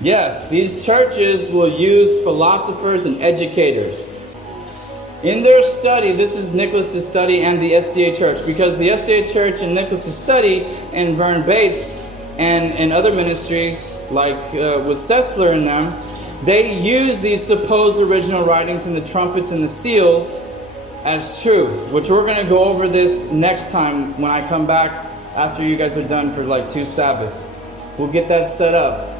Yes, these churches will use philosophers and educators. In their study, this is Nicholas's study and the SDA church, because the SDA church and Nicholas's study and Vern Bates and other ministries like with Sessler in them, they use these supposed original writings and the trumpets and the seals as truth, which we're going to go over this next time when I come back after you guys are done for like 2 Sabbaths. We'll get that set up.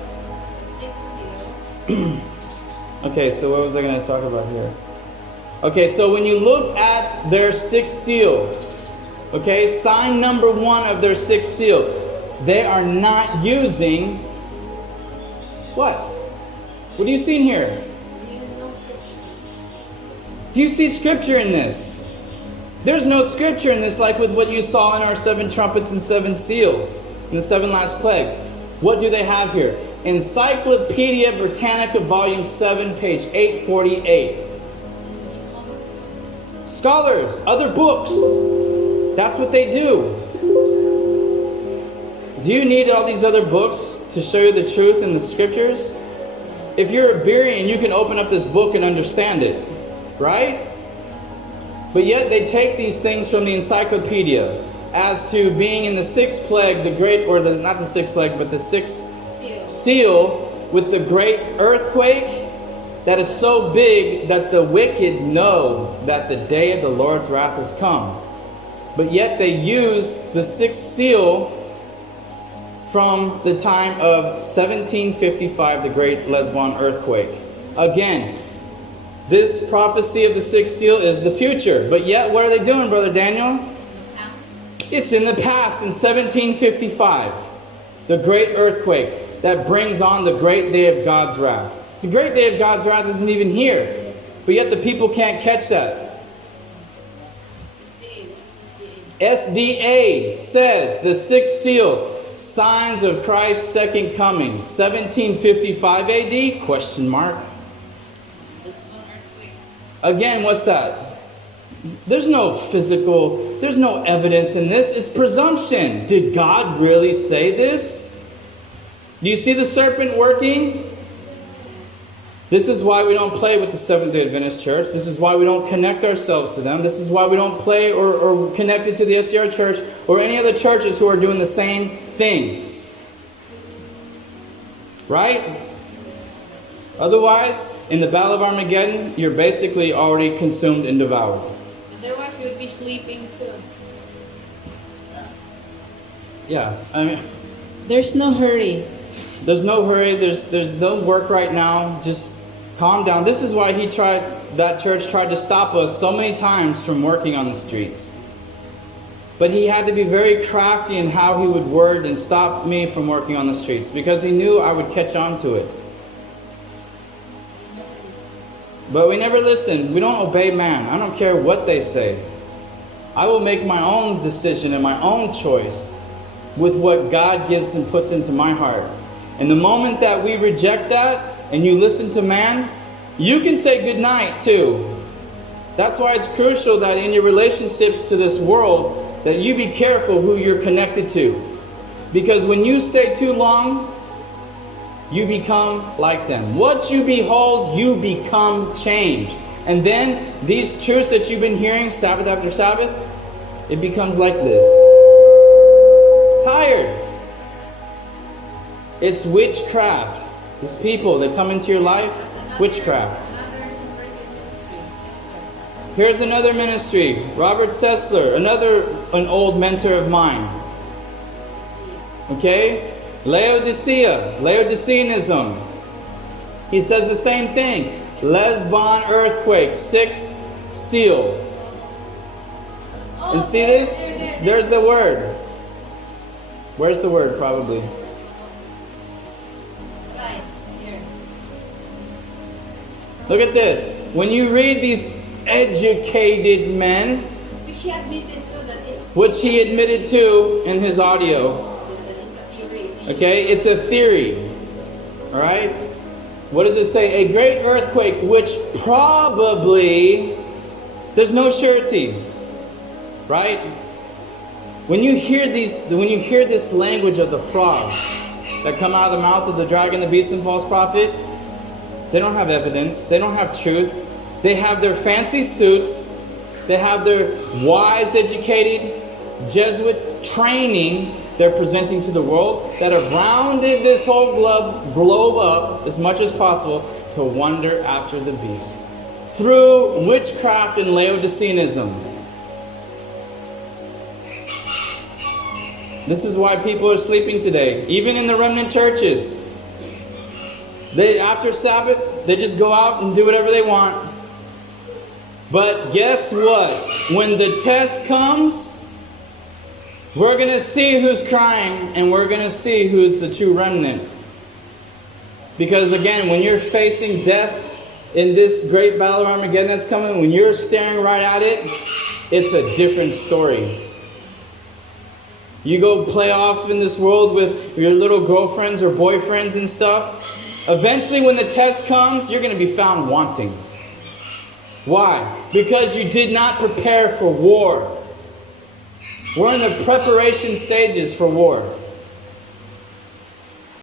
Okay, so what was I going to talk about here? Okay, so when you look at their 6th seal, okay, sign number 1 of their 6th seal, they are not using what? What do you see in here? Do you see scripture in this? There's no scripture in this like with what you saw in our 7 trumpets and 7 seals and the 7 last plagues. What do they have here? Encyclopedia Britannica, Volume 7, page 848. Scholars, other books. That's what they do. Do you need all these other books to show you the truth in the scriptures? If you're a Berean, you can open up this book and understand it. Right? But yet they take these things from the encyclopedia as to being in the 6th plague, the great, or the, not the 6th plague, but the 6th seal with the great earthquake that is so big that the wicked know that the day of the Lord's wrath has come. But yet they use the 6th seal from the time of 1755, the great Lisbon earthquake. Again, this prophecy of the 6th seal is the future. But yet, what are they doing, Brother Daniel? It's in the past, in 1755. The great earthquake that brings on the great day of God's wrath. The great day of God's wrath isn't even here. But yet the people can't catch that. SDA says the 6th seal, signs of Christ's second coming, 1755 AD? Question mark. Again, what's that? There's no physical, there's no evidence in this. It's presumption. Did God really say this? Do you see the serpent working? This is why we don't play with the Seventh Day Adventist Church. This is why we don't connect ourselves to them. This is why we don't play or connect it to the SDR Church or any other churches who are doing the same things. Right? Otherwise, in the Battle of Armageddon, you're basically already consumed and devoured. Otherwise, you would be sleeping too. Yeah, I mean, there's no hurry. There's no hurry. There's no work right now. Just calm down. This is why that church tried to stop us so many times from working on the streets. But he had to be very crafty in how he would word and stop me from working on the streets, because he knew I would catch on to it. But we never listen. We don't obey man. I don't care what they say. I will make my own decision and my own choice with what God gives and puts into my heart. And the moment that we reject that and you listen to man, you can say goodnight too. That's why it's crucial that in your relationships to this world that you be careful who you're connected to. Because when you stay too long, you become like them. What you behold, you become changed. And then these truths that you've been hearing Sabbath after Sabbath, it becomes like this. Tired. It's witchcraft. These people that come into your life, witchcraft. Here's another ministry. Robert Sessler, an old mentor of mine. Okay? Laodiceanism. He says the same thing. Lisbon earthquake, 6th seal. And see this? There's the word. Where's the word, probably? Right here. Look at this. When you read these educated men, which he admitted to in his audio. Okay, it's a theory. Alright? What does it say? A great earthquake, which probably, there's no surety. Right? When you hear this language of the frogs, that come out of the mouth of the dragon, the beast, and false prophet, they don't have evidence. They don't have truth. They have their fancy suits. They have their wise, educated Jesuit training they're presenting to the world that have rounded this whole globe up as much as possible to wonder after the beast through witchcraft and Laodiceanism. This is why people are sleeping today, even in the remnant churches. After Sabbath, they just go out and do whatever they want. But guess what? When the test comes, we're going to see who's crying, and we're going to see who's the true remnant. Because again, when you're facing death in this great battle of Armageddon that's coming, when you're staring right at it, it's a different story. You go play off in this world with your little girlfriends or boyfriends and stuff. Eventually, when the test comes, you're going to be found wanting. Why? Because you did not prepare for war. We're in the preparation stages for war.